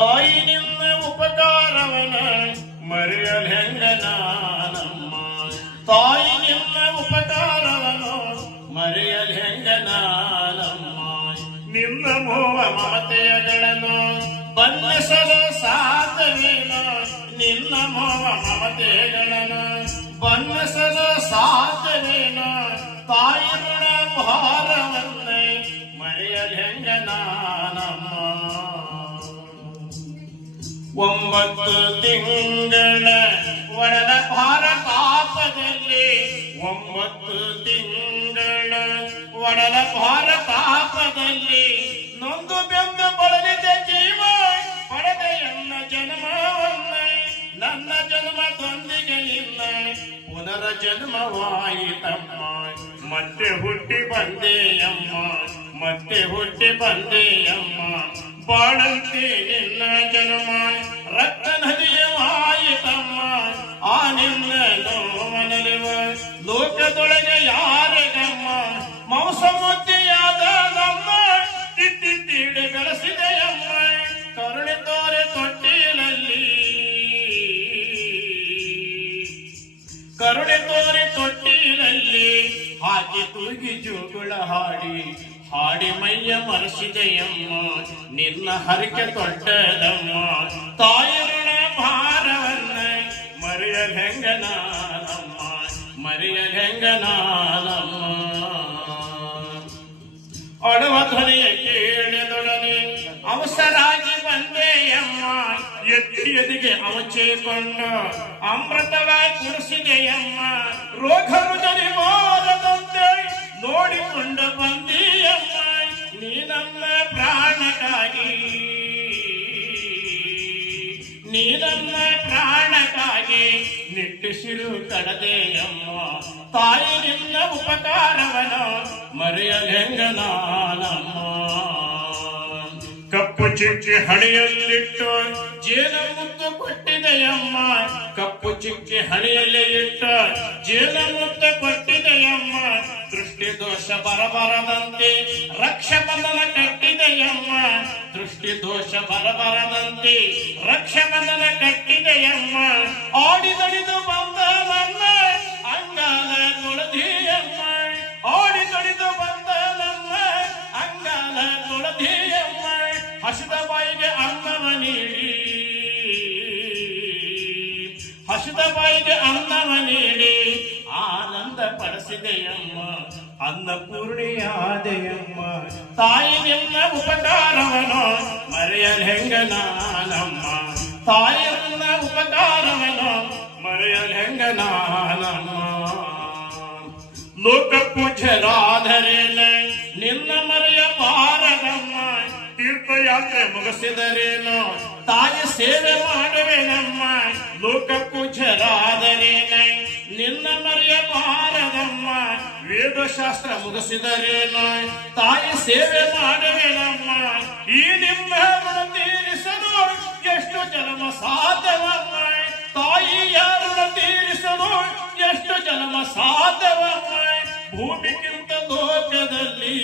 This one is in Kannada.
ತಾಯಿ ನಿನ್ನ ಉಪಕಾರವನ ಮರೆಯಲ್ ಹೆಂಗ ನಾನಮ್ಮ. ತಾಯಿ ನಿನ್ನ ಉಪಕಾರವನು ಮರೆಯಲ್ ಹೆಂಗ ನಾನಮ್ಮ. ನಿನ್ನ ಮೋಹ ಮಮತೆಯಗಳನ್ನು ಬಣ್ಣಿಸಲು ಸಾಧ್ಯವಿಲ್ಲ. ನಿನ್ನ ಮೋಹ ಮಮತೆಗಳನ್ನು ಬಣ್ಣಿಸಲು ಸಾಧ್ಯವಿಲ್ಲ. ತಾಯಿ ಋಣ ಭಾರವನ್ನೇ ಮರೆಯಲ್ ಹೆಂಗ ನಾನಮ್ಮ. 9 ತಿಂಗಳ ಒಡಲ ಭಾರ ತಾಪದಲ್ಲಿ 9 ತಿಂಗಳ ಒಡಲ ಭಾರ ತಾಪದಲ್ಲಿ ನೊಂದು ಬೆಂದು ಬಳಲಿದ ಜೀವ ಪಡೆದ ಎನ್ನ ಜನ್ಮವನ್ನ. ನನ್ನ ಜನ್ಮದೊಂದಿಗೆ ನಿನ್ನ ಪುನರ ಜನ್ಮವಾಯಿತಮ್ಮ. ಮತ್ತೆ ಹುಟ್ಟಿ ಬಂದೆಯಮ್ಮ, ಮತ್ತೆ ಹುಟ್ಟಿ ಬಂದೆಯಮ್ಮ. ಬಾಳಂತೆ ನಿನ್ನ ಜನ್ಮ ರಕ್ತ ನದಿಯವಾಯಿತಮ್ಮ. ಆ ನಿನ್ನ ನೋವನಲಿವ ಲೋಕದೊಳಗೆ ಯಾರಿಗಮ್ಮ. ಮಾಂಸ ಮುದ್ದೆಯಾದ ನಮ್ಮ ತಿದ್ದಿದ್ದೀಡಿ ಬೆಳೆಸಿದೆಯಮ್ಮ. ಕರುಣೆ ತೋರೆ ತೊಟ್ಟಿಲಲ್ಲಿ, ಕರುಣೆ ತೋರೆ ತೊಟ್ಟಿಲಲ್ಲಿ ಹಾಕಿ ತೂಗಿ ಜೋಗುಳ ಹಾಡಿ ಹಾಡಿ ಮೈಯ ಮರೆಸಿದೆಯಮ್ಮ. ನಿನ್ನ ಹರಕೆ ತೊಟ್ಟದಮ್ಮ. ತಾಯಿ ಋಣ ಭಾರವನ್ನ ಮರೆಯಲ್ ಹೆಂಗ ನಾನಮ್ಮ, ಮರೆಯಲ್ ಹೆಂಗ ನಾನಮ್ಮ. ಅಳುವ ಧ್ವನಿಯ ಕೇಳಿದೊಡನೆ ಅವಸರಾಗಿ ಬಂದೆಯಮ್ಮ. ಎತ್ತಿ ಎದಿಗೆ ಅವಚೇಕೊಂಡು ಅಮೃತವ ಕುಡಿಸಿದೆಯಮ್ಮ. ರೋಗ ರುಜನಿ ಮಾರದಂತೆ ನೋಡಿಕೊಂಡು ಬಂದೀಯಮ್ಮ. ನೀ ನಮ್ಮ ಪ್ರಾಣಕ್ಕಾಗಿ, ನೀ ನಮ್ಮ ಪ್ರಾಣಕ್ಕಾಗಿ ನಿಟ್ಟಿಸಿರು ಕಡದೆಯಮ್ಮ. ತಾಯಿ ನಿನ್ನ ಉಪಕಾರವನ ಮರೆಯಲ್ ಹೆಂಗ ನಾನಮ್ಮ. ಕಪ್ಪು ಚಿಕ್ಕಿ ಹಣೆಯಲ್ಲಿಟ್ಟು ಜೇನ ಮುತ್ತು ಕೊಟ್ಟಿದೆಯಮ್ಮ. ಕಪ್ಪು ಚಿಕ್ಕಿ ಹಣೆಯಲ್ಲಿ ಇಟ್ಟ ಜೇನ ಮುತ್ತು ಕೊಟ್ಟಿದೆಯಮ್ಮ. ದೃಷ್ಟಿ ದೋಷ ಬರಬರದಂತೆ ರಕ್ಷಾಬಂಧನ ಕಟ್ಟಿದೆಯಮ್ಮ. ದೃಷ್ಟಿ ದೋಷ ಬರಬರದಂತೆ ರಕ್ಷಾಬಂಧನ ಕಟ್ಟಿದೆಯಮ್ಮ. ಆಡಿ ನಡೆದು ಬಂದ ನನ್ನ ಅಂಗಾಲ ತೊಳೆದಿಯಮ್ಮ. ಆಡಿ ನಡೆದು ಬಂದ ನನ್ನ ಅಂಗಾಲ ತೊಳೆದಿಯಮ್ಮ. ಹಸಿದ ಬಾಯಿಗೆ ಅನ್ನವ ನೀಡಿ, ಹಸಿದ ಬಾಯಿಗೆ ಅನ್ನವ ನೀಡಿ ಆನಂದ ಪಡಿಸಿದೆಯಮ್ಮ. ಅನ್ನಪೂರ್ಣಿಯಾದೆಯಮ್ಮ. ತಾಯಿ ನಿನ್ನ ಉಪಕಾರವನು ಮರೆಯಲ್ ಹೆಂಗ ನಾನಮ್ಮ. ತಾಯಿ ನಿನ್ನ ಉಪಕಾರವನು ಮರೆಯಲ್ ಹೆಂಗ ನಾನಮ್ಮ. ಲೋಕ ಪೂಜ್ಯರಾಧರೇನ ನಿನ್ನ ಮರೆಯ ಬಾರದಮ್ಮ. ತೀರ್ಥಯಾತ್ರೆ ಮುಗಿಸಿದರೇನು ತಾಯಿ ಸೇವೆ ಮಾಡುವೆನಮ್ಮ. ಲೋಕ ಪೂಜ್ಯರಾದರೇನ ನಿನ್ನ ಮರೆಯ ಬಾರದಮ್ಮ. ವೇದಶಾಸ್ತ್ರ ಮುಗಿಸಿದರೇನು ತಾಯಿ ಸೇವೆ ಮಾಡುವೆನಮ್ಮ. ಈ ನಿಮ್ಮ ಋಣ ತೀರಿಸಲು ಎಷ್ಟು ಜನ್ಮ ಸಾಧ್ಯವಮ್ಮ. ತಾಯಿಯ ಋಣ ತೀರಿಸಲು ಎಷ್ಟು ಜನ್ಮ ಸಾಧ್ಯವಮ್ಮ. ಭೂಮಿಗಿಂತ ಲೋಕದಲ್ಲಿ